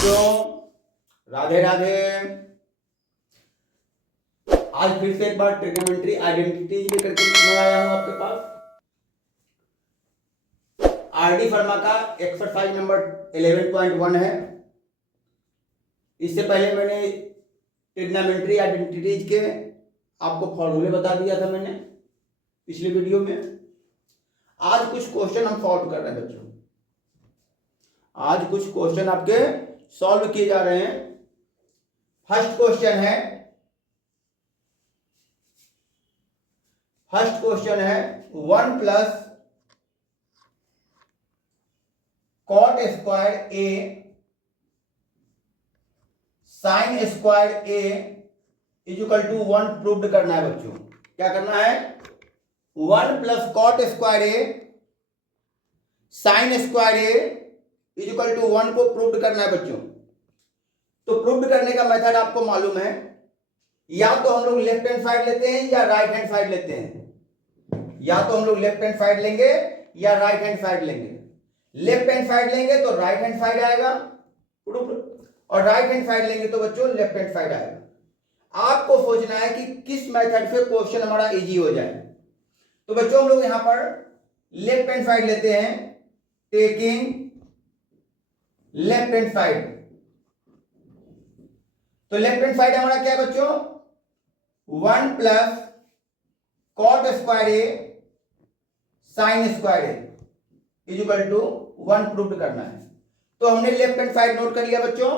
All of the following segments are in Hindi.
बच्चों राधे राधे। आज फिर से एक बार ट्रिग्नोमेट्री आइडेंटिटी लेकर के मैं आया हूं आपके पास। आरडी फर्मा का एक्सरसाइज नंबर 11.1 है। इससे पहले मैंने ट्रिग्नोमेट्री आइडेंटिटीज के आपको फॉर्मूले बता दिया था मैंने पिछले वीडियो में। आज कुछ क्वेश्चन हम सॉल्व कर रहे हैं बच्चों। आज कुछ क्वेश्चन आपके सॉल्व किए जा रहे हैं। फर्स्ट क्वेश्चन है 1 plus cot square A sine square A equal to 1 proved करना है बच्चों। क्या करना है? 1 plus cot square A sine square A equal to 1 को प्रूव्ड करना है बच्चों। तो प्रूव्ड करने का मेथड आपको मालूम है, या तो हम लोग लेफ्ट हैंड साइड लेते हैं या राइट हैंड साइड लेते हैं। या तो हम लोग लेफ्ट हैंड साइड लेंगे या राइट हैंड साइड लेंगे। लेफ्ट हैंड साइड लेंगे तो राइट हैंड साइड आएगा और राइट हैंड साइड लेंगे तो बच्चों लेफ्ट हैंड साइड आएगा। आपको सोचना है कि किस मेथड से क्वेश्चन हमारा इजी हो जाए। तो बच्चों हम लोग यहां पर लेफ्ट हैंड साइड लेते हैं, टेकिंग लेफ्ट हैंड साइड। तो लेफ्ट हैंड साइड हमारा क्या है बच्चों? 1 plus cot square A sine square A equal to 1 proved करना है। तो हमने लेफ्ट हैंड साइड नोट कर लिया बच्चों।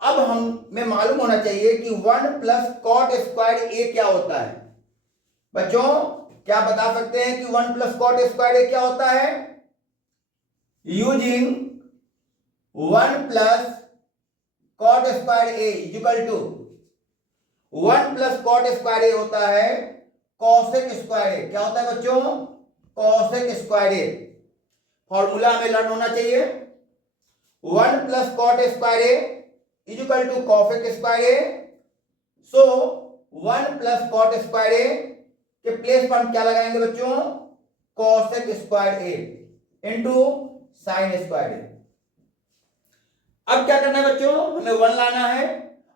अब हमें मालूम होना चाहिए कि 1 प्लस कॉट स्क्वायर ए क्या होता है। बच्चों क्या बता सकते हैं कि 1 प्लस कॉट स्क्वायर ए क्या होता है? Using 1 plus cot square A equal to 1 plus cot square A होता है कॉसेक स्क्वायर ए। क्या होता है बच्चों? Cosec square A. फॉर्मूला हमें लर्न होना चाहिए। 1 plus cot square A equal to cosec square A. So 1 plus cot square A के प्लेस पर हम क्या लगाएंगे बच्चों? Cosec square A into sine square A. अब क्या करना है बच्चों? हमें 1 लाना है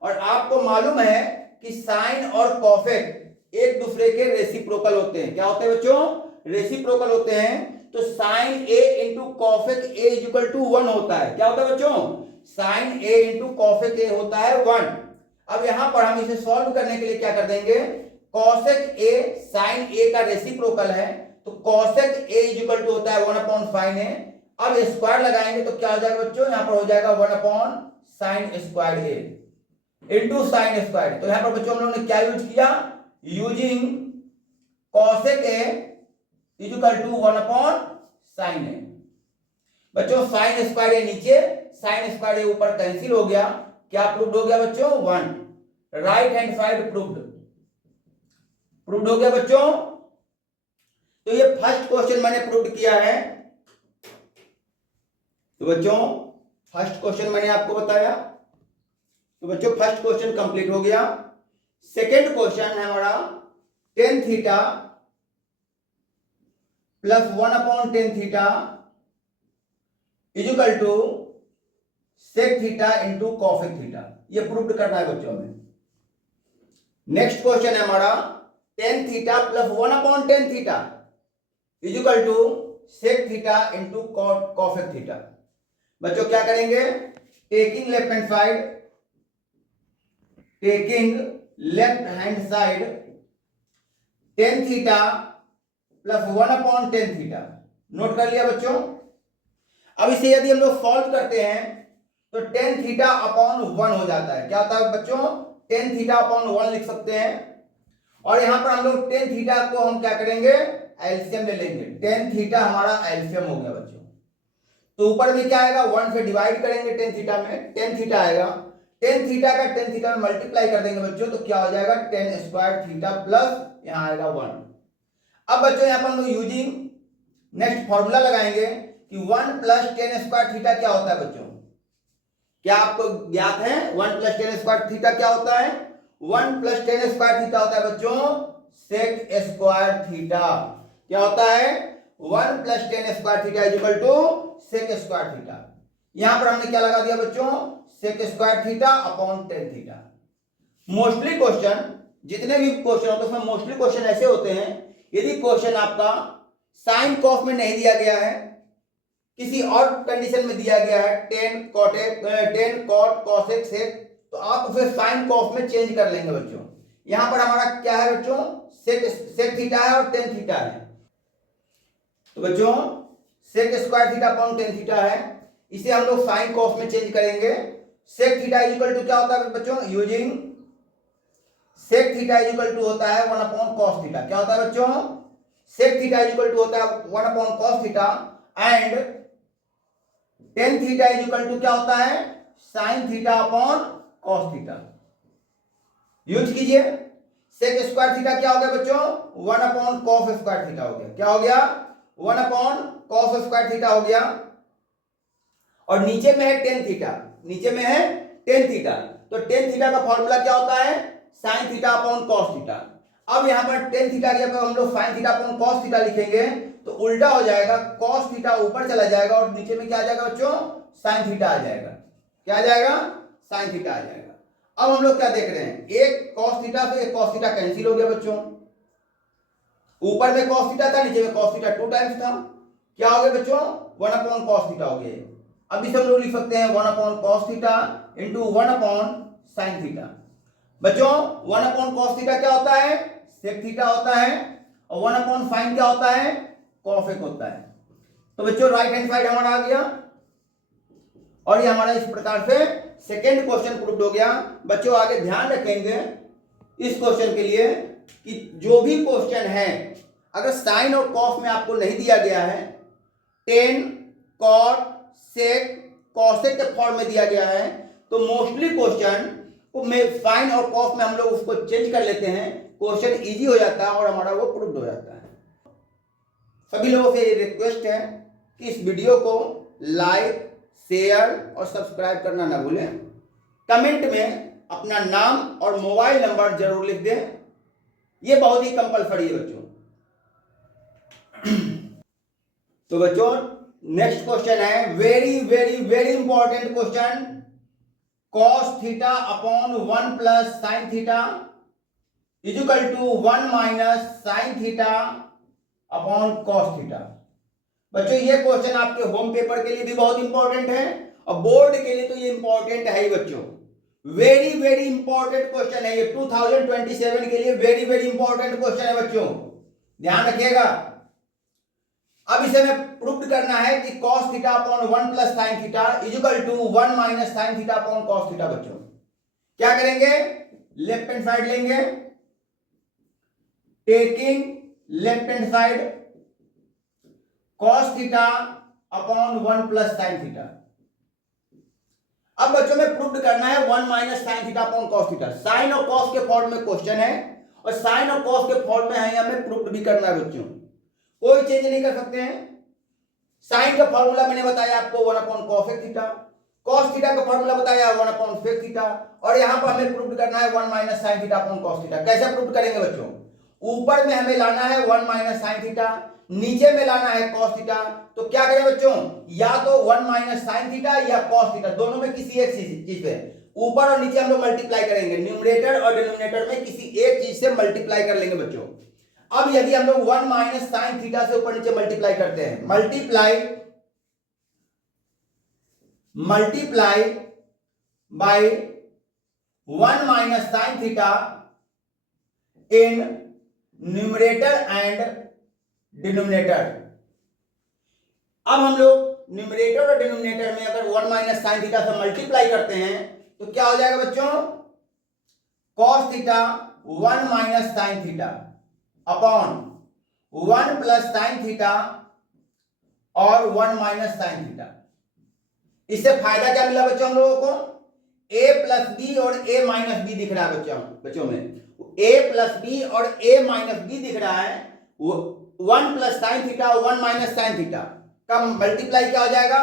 और आपको मालूम है कि साइन और कॉसेक एक दूसरे के रेसिप्रोकल होते हैं। क्या होते हैं बच्चों? रेसिप्रोकल होते हैं। तो sine A into cosec A equal to 1 होता है। क्या होता है बच्चों? Sine A into cosec A होता है 1। अब यहां पर हम इसे सॉल्व करने के लिए क्या कर देंगे? कॉसेक ए साइन ए का रेसिप्रोकल है, तो कॉसेक ए इक्वल टू होता है 1 अपॉन साइन ए। अब स्क्वायर लगाएंगे तो क्या हो जाएगा बच्चों? यहां पर हो जाएगा 1 upon sign square A into sine square. तो यहां पर बच्चों हम लोगों ने क्या यूज किया? Using cosec A equal to 1 upon sine A. बच्चों साइन स्क्वायर ए नीचे, साइन स्क्वायर ए ऊपर कैंसिल हो गया। क्या प्रूव्ड हो गया बच्चों? 1। राइट हैंड साइड प्रूव्ड हो गया बच्चों। तो ये फर्स्ट क्वेश्चन मैंने प्रूव्ड किया है। तो बच्चों फर्स्ट क्वेश्चन मैंने आपको बताया। तो बच्चों फर्स्ट क्वेश्चन कंप्लीट हो गया। सेकेंड क्वेश्चन है हमारा tan theta plus 1 upon tan theta equal to sec theta into cosec theta. ये प्रूव्ड करना है बच्चों में। नेक्स्ट क्वेश्चन है हमारा tan theta plus 1 upon tan theta equal to sec theta into cosec theta. बच्चों क्या करेंगे? Taking left hand side tan theta plus 1 upon tan theta note कर लिया बच्चों। अब इसे यदि हम लोग सॉल्व करते हैं तो टेन थीटा अपॉन 1 हो जाता है। क्या होता है बच्चों? टेन थीटा अपॉन 1 लिख सकते हैं। और यहां पर हम लोग टेन थीटा को हम क्या करेंगे? एलसीएम ले लेंगे। टेन थीटा हमारा एलसीएम हो गया बच्चों। तो ऊपर में क्या आएगा? 1 से डिवाइड करेंगे टेन थीटा में, टेन थीटा आएगा। टेन थीटा का टेन थीटा में मल्टीप्लाई कर देंगे बच्चों, तो क्या हो जाएगा? टेन स्क्वायर थीटा प्लस यहां आएगा 1। अब बच्चों यहां पर हम लोग यूजिंग नेक्स्ट फॉर्मूला लगाएंगे कि 1 प्लस टेन स्क्वायर थीटा क्या होता है बच्चों? क्या आपको ज्ञात है 1 प्लस टेन स्क्वायर थीटा क्या होता है? 1 प्लस टेन स्क्वायर थीटा होता है बच्चों सेक स्क्वायर थीटा। क्या होता है? 1 plus tan square theta equal to sec square theta. यहां पर हमने क्या लगा दिया बच्चों, sec square theta upon tan theta. Mostly question, जितने भी क्वेश्चन होते हैं उसमें मोस्टली क्वेश्चन ऐसे होते हैं, यदि क्वेश्चन आपका साइन कॉस में नहीं दिया गया है, किसी और कंडीशन में दिया गया है, टेन कॉट कॉसेक सेक, तो आप उसे साइन कॉस में चेंज कर लेंगे बच्चों। यहां पर हमारा क्या है बच्चों, सेक थीटा है और टेन थीटा है, तो बच्चों sec square theta upon tan theta है, इसे हम लोग साइन कॉस में चेंज करेंगे। सेक थीटा इक्वल टू क्या होता है बच्चों, using sec theta equal to होता है 1 अपॉन कॉस थीटा। क्या होता है बच्चों, सेक थीटा इक्वल टू होता है 1 upon cos theta and tan theta equal to क्या होता है, sine theta upon cos theta. Use कीजिए, सेक स्क्वायर थीटा क्या हो गया बच्चों, 1 अपॉन कॉस स्क्वायर थीटा हो गया। क्या हो गया, 1 अपॉन कॉस स्क्वायर थीटा हो गया, और नीचे में है टेन थीटा, नीचे में है टेन थीटा, तो टेन थीटा का फॉर्मूला क्या होता है, sine theta upon cos theta. अब यहां पर टेन थीटा के जगह हम लोग sign theta upon cos theta लिखेंगे तो उल्टा हो जाएगा, कॉस थीटा ऊपर चला जाएगा और नीचे में क्या आ जाएगा बच्चों, साइन थीटा आ जाएगा। क्या आ जाएगा, साइन थीटा आ जाएगा। अब हम लोग क्या देख रहे हैं, एक कॉस थीटा से एक कॉस थीटा कैंसिल हो गया बच्चों, ऊपर में कॉस थीटा था, नीचे में कॉस थीटा 2 टाइम्स था। क्या हो गया बच्चों, 1 अपॉन कॉस थीटा हो गया। अब इसे हम लोग लिख सकते हैं 1 upon cos theta into 1 upon sign theta. बच्चों 1 अपॉन कॉस थीटा क्या होता है, सेक थीटा होता है, और 1 अपॉन साइन क्या होता है, कॉसेक होता है। तो बच्चों राइट हैंड साइड हमारा आ गया, और ये हमारा इस प्रकार से सेकेंड क्वेश्चन प्रूव्ड हो गया। बच्चों आगे ध्यान रखेंगे इस क्वेश्चन के लिए कि जो भी क्वेश्चन है अगर साइन और कॉस में आपको नहीं दिया गया है, टेन कॉट सेक कॉसेक के फॉर्म में दिया गया है, तो मोस्टली क्वेश्चन में साइन और कॉस में हम लोग उसको चेंज कर लेते हैं, क्वेश्चन इजी हो जाता है और हमारा वो प्रूव्ड हो जाता है। सभी लोगों से ये रिक्वेस्ट है कि इस वीडियो को लाइक शेयर और सब्सक्राइब करना ना भूलें। कमेंट में अपना नाम और मोबाइल नंबर जरूर लिख दें, ये बहुत ही कंपलसरी है बच्चों। तो बच्चों नेक्स्ट क्वेश्चन है very very very important question, cos theta upon 1 plus sine theta equal to 1 minus sine theta upon cos theta. बच्चों ये क्वेश्चन आपके होम पेपर के लिए भी बहुत इंपॉर्टेंट है और बोर्ड के लिए तो ये इंपॉर्टेंट है ही बच्चों, वेरी वेरी इंपॉर्टेंट क्वेश्चन है ये, 2027 के लिए वेरी वेरी इंपॉर्टेंट क्वेश्चन है बच्चों, ध्यान रखिएगा। अब इसे में प्रूव करना है कि cos theta upon 1 plus sine theta equal to 1 minus sine theta upon cos theta. बच्चों क्या करेंगे, लेफ्ट हैंड साइड लेंगे, taking left hand side cos theta upon 1 plus sine theta. अब बच्चों में प्रूव करना है 1 minus sine theta upon cos theta. Sine और cos के फॉर्म में क्वेश्चन है और साइन और cos के फॉर्म में है, हमें प्रूव भी करना है बच्चों, कोई चेंज नहीं कर सकते हैं। साइन का फॉर्मूला मैंने बताया आपको 1 upon cosec theta, cos theta का फॉर्मूला बताया 1 अपॉन सेक थीटा, और यहां पर हमें प्रूव करना है 1 minus sine theta upon cos theta. कैसे प्रूव करेंगे बच्चों, ऊपर में हमें लाना है 1 माइनस साइन थीटा, नीचे में लाना है cos थीटा। तो क्या करें बच्चों, या तो 1 माइनस साइन थीटा या cos थीटा, दोनों में किसी एक चीज पे ऊपर और नीचे हम लोग मल्टीप्लाई करेंगे, न्यूमरेटर और डिनोमिनेटर में किसी एक चीज से मल्टीप्लाई कर लेंगे बच्चों। अब यदि हम लोग 1 माइनस साइन थीटा से ऊपर नीचे मल्टीप्लाई करते हैं, multiply by 1 minus sine theta in numerator and denominator. अब हम लोग न्यूमरेटर और डिनोमिनेटर में अगर 1 माइनस साइन थीटा से मल्टीप्लाई करते हैं तो क्या हो जाएगा बच्चों, cos theta 1 minus sine theta upon 1 plus sine theta और 1 माइनस साइन थीटा। इससे फायदा क्या मिला बच्चों हम लोगों को, a प्लस बी और a माइनस बी दिख रहा है बच्चों में, a प्लस बी और a माइनस बी दिख रहा है। 1 plus sine theta 1 minus sine theta का मल्टीप्लाई क्या हो जाएगा,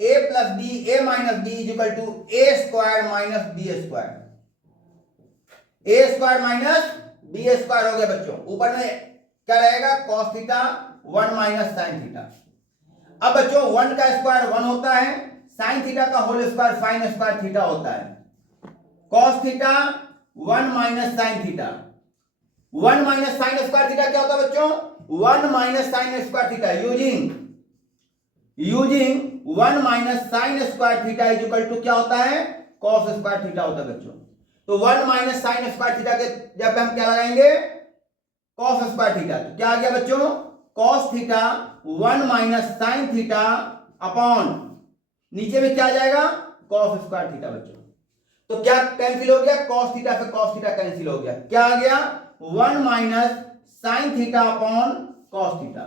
a plus B a minus B equal to a square minus B square, a square minus B square हो गया बच्चों। ऊपर में क्या रहेगा, cos theta 1 minus sine theta. अब बच्चों 1 का स्क्वायर 1 होता है, साइन थीटा का whole square sine square theta होता है। Cos theta 1 minus sine theta. 1 minus sine square theta क्या होता है बच्चों? 1 minus sine square theta using 1 minus sine square theta is equal to क्या होता है? कॉस स्क्वायर थीटा होता है बच्चों। तो 1 माइनस साइन स्क्वायर थीटा के जब हम क्या लगाएंगे? Cos square theta. तो क्या आ गया बच्चों? Cos theta 1 minus sine theta upon नीचे में क्या आ जाएगा? कॉस स्क्वायर थीटा बच्चों। तो क्या कैंसिल हो गया? कॉस थीटा से कॉस थीटा कैंसिल हो गया। क्या आ गया? 1 minus sine theta upon cos theta.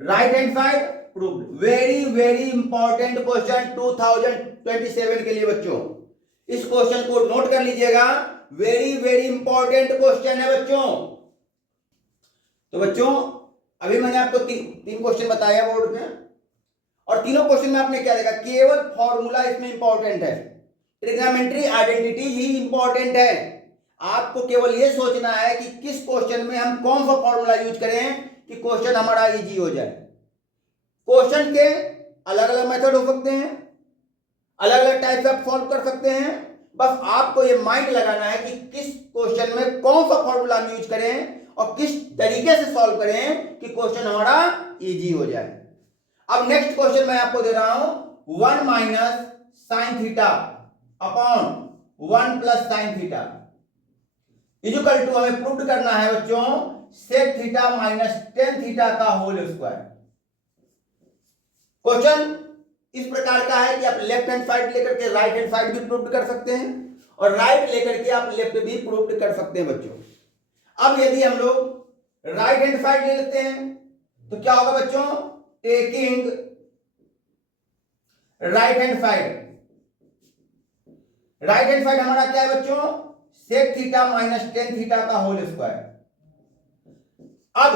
Right hand side proved. Very very important question 2027 के लिए बच्चों। इस क्वेश्चन को नोट कर लीजिएगा। वेरी वेरी इंपॉर्टेंट क्वेश्चन है बच्चों। तो बच्चों अभी मैंने आपको तीन क्वेश्चन बताया बोर्ड में, और तीनों क्वेश्चन में आपने क्या देखा? केवल फॉर्मूला इसमें इंपॉर्टेंट है, ट्रिग्नोमेट्री आइडेंटिटी ही इंपॉर्टेंट है। आपको केवल यह सोचना है कि किस क्वेश्चन में हम कौन सा फॉर्मूला यूज करें कि क्वेश्चन हमारा इजी हो जाए। क्वेश्चन के अलग अलग मेथड हो सकते हैं, अलग अलग टाइप से आप सॉल्व कर सकते हैं। बस आपको ये माइंड लगाना है कि किस क्वेश्चन में कौन सा फॉर्मूला हम यूज करें और किस तरीके से सॉल्व करें कि क्वेश्चन हमारा इजी हो जाए। अब नेक्स्ट क्वेश्चन मैं आपको दे रहा हूं 1 minus sine theta upon 1 plus sine theta equal to हमें प्रूव करना है बच्चों sec theta minus tan theta का होल स्क्वायर। क्वेश्चन इस प्रकार का है कि आप लेफ्ट हैंड साइड लेकर के राइट हैंड साइड भी प्रूव कर सकते हैं और राइट लेकर के आप लेफ्ट भी प्रूव कर सकते हैं बच्चों। अब यदि हम लोग राइट हैंड साइड ले लेते हैं तो क्या होगा बच्चों? टेकिंग राइट हैंड साइड हमारा क्या है बच्चों? Sec theta minus tan theta का होल स्क्वायर। अब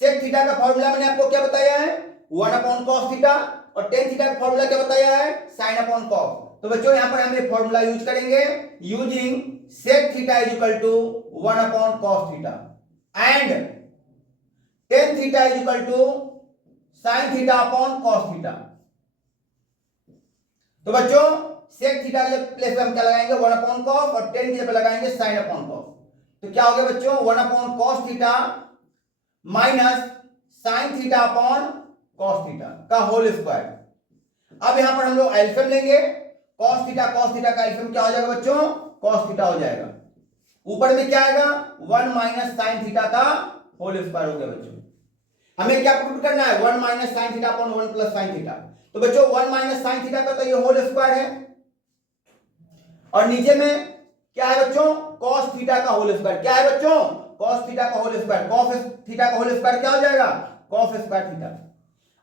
सेक थीटा का फॉर्मूला मैंने आपको क्या बताया है? 1 अपॉन कॉस थीटा, और टेन थीटा का फॉर्मूला क्या बताया है? Sine upon cos. तो बच्चों यहां पर हम ये फॉर्मूला यूज करेंगे using sec theta is equal to 1 upon cos theta and tan theta is equal to sine theta upon cos theta. तो बच्चों सेक थीटा के प्लेस पे हम क्या लगाएंगे? 1 अपॉन कॉस, और टेन की जगह लगाएंगे साइन अपॉन कॉस। तो क्या हो गया बच्चों? 1 upon cos theta minus sine theta upon cos theta का होल स्क्वायर। अब यहां पर हम लोग एल्सियम लेंगे। कॉस थीटा का एल्सियम क्या हो जाएगा बच्चों? कॉस थीटा हो जाएगा। ऊपर में क्या आएगा? 1 माइनस साइन थीटा का होल स्क्वायर हो गया बच्चों। हमें क्या प्रूव करना है? 1 minus sine theta upon 1 plus sine theta. तो बच्चों 1 माइनस साइन थीटा का तो ये होल स्क्वायर है, और नीचे में क्या है बच्चों? कॉस थीटा का होल स्क्वायर। क्या है बच्चों? कॉस थीटा का होल स्क्वायर। कॉस थीटा का होल स्क्वायर क्या हो जाएगा? Cos square theta.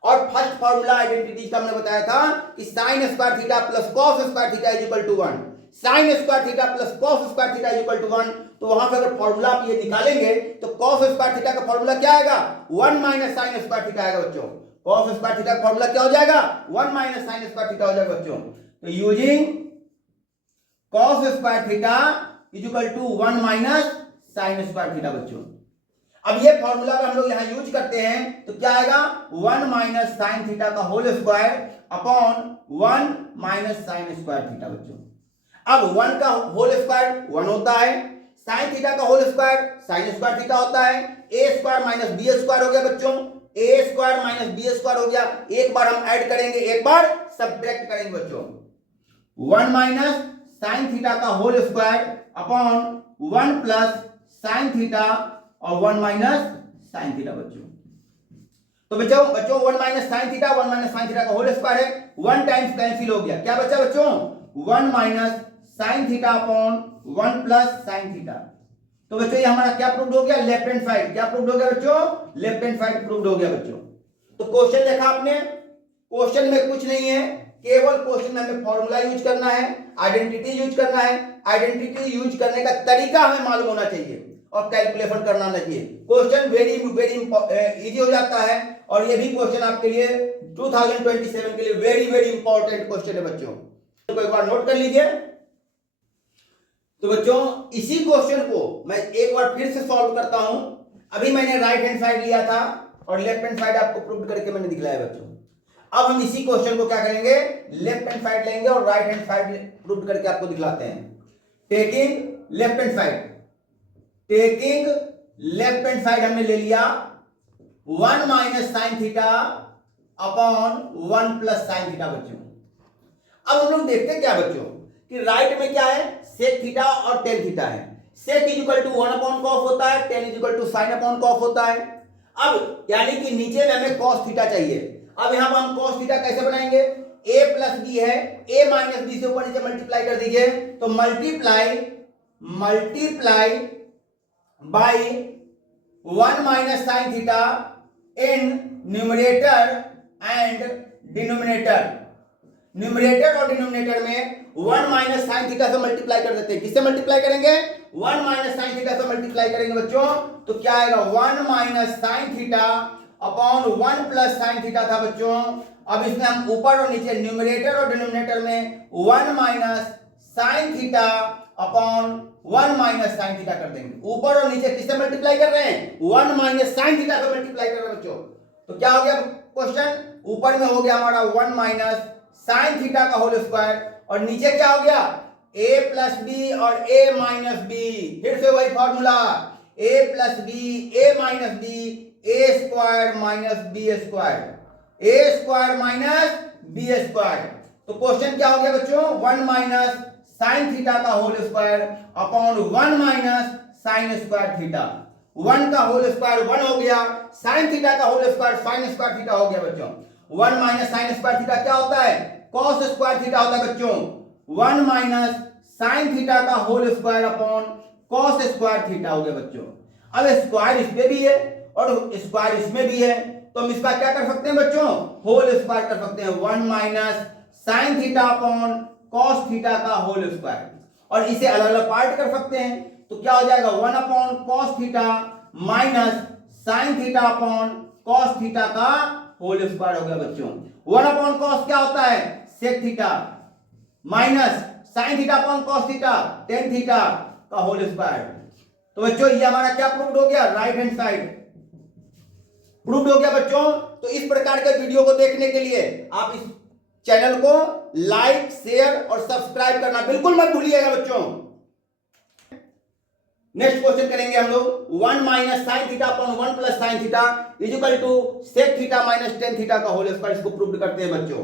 और फर्स्ट फॉर्मूला आइडेंटिटी का हमने बताया था कि sine square theta plus cos square theta is equal to 1। Sine square theta plus cos square theta is equal to 1। तो वहां से अगर फॉर्मूला आप ये निकालेंगे तो कॉस स्क्वायर थीटा का फॉर्मूला क्या आएगा? 1 माइनस साइन स्क्वायर थीटा आएगा बच्चों। कॉस स्क्वायर थीटा का फॉर्मूला क्या हो जाएगा? 1 माइनस साइन स्क्वायर थीटा हो जाएगा बच्चों। तो using cos square theta is equal to 1 minus sine square theta बच्चों। अब ये फॉर्मूला अगर हम लोग यहां यूज करते हैं तो क्या आएगा? 1 माइनस साइन थीटा का whole square upon 1 minus sine square theta बच्चों। अब 1 का होल स्क्वायर 1 होता है, साइन थीटा का whole square sine square theta होता है। A square minus B square हो गया बच्चों। A square minus B square हो गया। एक बार हम ऐड करेंगे, एक बार सब्ट्रैक्ट करेंगे बच्चों। 1 माइनस साइन थीटा का whole square upon 1 plus sine theta और 1 माइनस साइन थीटा बच्चों। तो बच्चों 1 minus sine theta 1 minus sine theta का होल स्क्वायर है। 1 टाइम्स कैंसिल हो गया। क्या बचा बच्चों? 1 minus sine theta upon 1 plus sine theta. तो बच्चों ये हमारा क्या प्रूव्ड हो गया? Left hand side. क्या प्रूव्ड हो गया बच्चों? लेफ्ट हैंड साइड प्रूव्ड हो गया बच्चों। तो क्वेश्चन देखा आपने, क्वेश्चन में कुछ नहीं है, केवल क्वेश्चन में हमें फॉर्मूला यूज करना है, आइडेंटिटी यूज करना है। आइडेंटिटी यूज करने का तरीका हमें मालूम होना चाहिए और कैलकुलेशन करना आना चाहिए। क्वेश्चन वेरी वेरी इजी हो जाता है, और ये भी क्वेश्चन आपके लिए 2027 के लिए वेरी वेरी इंपॉर्टेंट क्वेश्चन है बच्चों। तो एक बार नोट कर लीजिए। तो बच्चों इसी क्वेश्चन को मैं एक बार फिर से सॉल्व करता हूं। अभी मैंने राइट हैंड साइड लिया था और लेफ्ट हैंड साइड आपको प्रूव करके मैंने दिखलाया बच्चों। अब हम इसी क्वेश्चन को क्या करेंगे, लेफ्ट हैंड साइड लेंगे और राइट हैंड साइड प्रूव करके आपको दिखलाते हैं। Taking left hand side, taking left hand side हमने ले लिया 1 minus sine theta upon 1 plus sine theta बच्चों। अब हम लोग देखते हैं क्या बच्चों कि राइट में क्या है, सेक थीटा और टेन थीटा है। Sec is equal to 1 upon cos होता है, tan is equal to sine upon cos होता है। अब यानी कि नीचे में हमें कॉस थीटा चाहिए। अब यहां पर हम कॉस थीटा कैसे बनाएंगे, a प्लस बी है, a माइनस बी से ऊपर नीचे मल्टीप्लाई कर दीजिए, तो multiply by 1 minus sine theta in numerator and denominator. Numerator और डिनोमिनेटर में 1 माइनस साइन थीटा से मल्टीप्लाई कर देते हैं। किससे मल्टीप्लाई करेंगे, 1 माइनस साइन थीटा से मल्टीप्लाई करेंगे बच्चों, तो क्या आएगा 1 minus sine theta upon 1 plus sine theta था बच्चों। अब इसमें हम ऊपर और नीचे न्यूमरेटर और डिनोमिनेटर में 1 minus sine theta upon 1 minus sine theta कर देंगे। ऊपर और नीचे किससे मल्टीप्लाई कर रहे हैं, 1 माइनस साइन थीटा से मल्टीप्लाई कर रहे हैं बच्चों। तो क्या हो गया क्वेश्चन, ऊपर में हो गया हमारा 1 माइनस साइन थीटा का होल स्क्वायर, और नीचे क्या हो गया a प्लस बी और a माइनस बी। फिर से वही formula, a plus B a minus B a square minus B square, a square minus B square. तो क्वेश्चन क्या हो गया बच्चों, 1 माइनस साइन थीटा का whole square upon 1 minus sine square theta. 1 का होल स्क्वायर 1 हो गया, साइन थीटा का whole square sine square theta हो गया बच्चों। 1 माइनस साइन स्क्वायर थीटा क्या होता है, कॉस स्क्वायर थीटा होता है बच्चों। 1 माइनस साइन थीटा का whole square upon cos square theta हो गया बच्चों। अब स्क्वायर इसमें भी है और स्क्वायर इसमें भी है, तो हम इसका क्या कर सकते हैं बच्चों, होल स्क्वायर कर सकते हैं। 1 minus sine theta upon cos theta का होल स्क्वायर, और इसे अलग अलग पार्ट कर सकते हैं। तो क्या हो जाएगा 1 upon cos theta minus sine theta upon cos theta का होल स्क्वायर हो गया बच्चों। 1 अपॉन कॉस क्या होता है, sec theta, minus sine theta upon cos theta tan theta का होल स्क्वायर। तो बच्चों ये हमारा क्या प्रूव्ड हो गया, राइट हैंड साइड प्रूव्ड हो गया बच्चों। तो इस प्रकार के वीडियो को देखने के लिए आप इस चैनल को लाइक शेयर और सब्सक्राइब करना बिल्कुल मत भूलिएगा बच्चों। नेक्स्ट क्वेश्चन करेंगे हम लोग 1 minus sine theta upon 1 plus sine theta is equal to sec theta minus tan theta का होल स्क्वायर। इसको प्रूव करते हैं बच्चों।